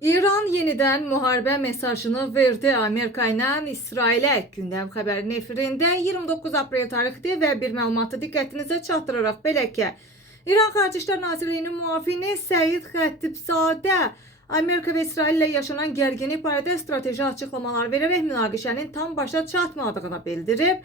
İran yenidən müharibə mesajını verdi. Amerika ilə İsrailə gündəm xəbərinin efirində 29 aprel tarixli və bir məlumatı diqqətinizə çatdıraraq belə ki, İran Xarici İşlər Nazirliyinin müavini Səid Xətibzadə Amerika və İsrail ilə yaşanan gərginlik barədə strateji açıqlamalar verərək münaqişənin tam başa çatmadığını bildirib.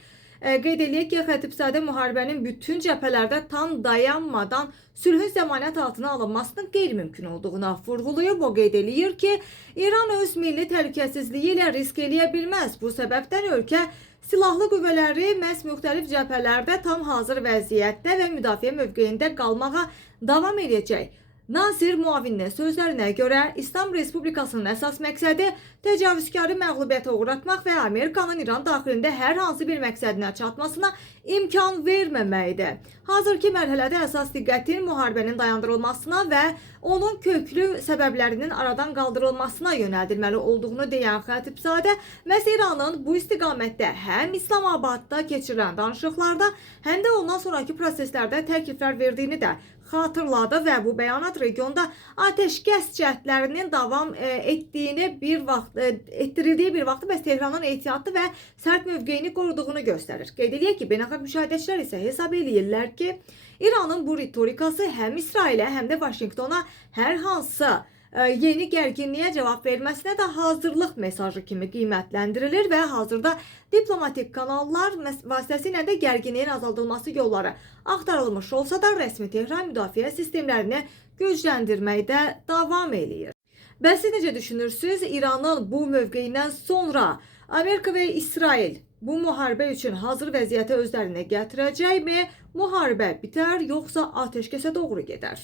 Qeyd edək ki, Xətibzadə müharibənin bütün cəbhələrdə tam dayanmadan sülhün zəmanət altına alınmasının qeyri-mümkün olduğunu vurğulayıb. O qeyd edir ki, İran öz milli təhlükəsizliyi ilə risk eləyə bilməz. Bu səbəbdən ölkə silahlı qüvvələri məhz müxtəlif cəbhələrdə tam hazır vəziyyətdə və müdafiə mövqeyində qalmağa davam edəcək. Nazir müavinin sözlərinə görə İslam Respublikasının əsas məqsədi təcavüzkarı məğlubiyyətə uğratmaq və Amerikanın İran daxilində hər hansı bir məqsədinə çatmasına imkan verməməkdir. Hazırki mərhələdə əsas diqqətin müharibənin dayandırılmasına və onun köklü səbəblərinin aradan qaldırılmasına yönəldilməli olduğunu deyən Xətibzadə, məhz İranın bu istiqamətdə həm İslamabadda keçirilən danışıqlarda, həm də ondan sonraki proseslərdə təkliflər verdiyini də xatırladı və bu bəyanat regionda ateşkəs cəhdlərinin davam etdirildiyi bir vaxtda bəs Tehranın ehtiyatlı və sərt mövqeyini qoruduğunu göstərir. Qeyd edək ki, beynəlxalq müşahidəçilər isə hesab edirlər ki, İranın bu ritorikası həm İsrailə, həm də Vaşinqtona hər hansı yeni gərginliyə cavab verməsinə də hazırlıq mesajı kimi qiymətləndirilir və hazırda diplomatik kanallar vasitəsilə də gərginliyin azaldılması yolları axtarılmış olsa da rəsmi Tehran müdafiə sistemlərini gücləndirməkdə davam edir. Bəs siz necə düşünürsünüz? İranın bu mövqeyindən sonra Amerika və İsrail bu müharibə üçün hazır vəziyyətə özlərini gətirəcəkmi? Müharibə bitər, yoxsa atəşkəsə doğru gedər?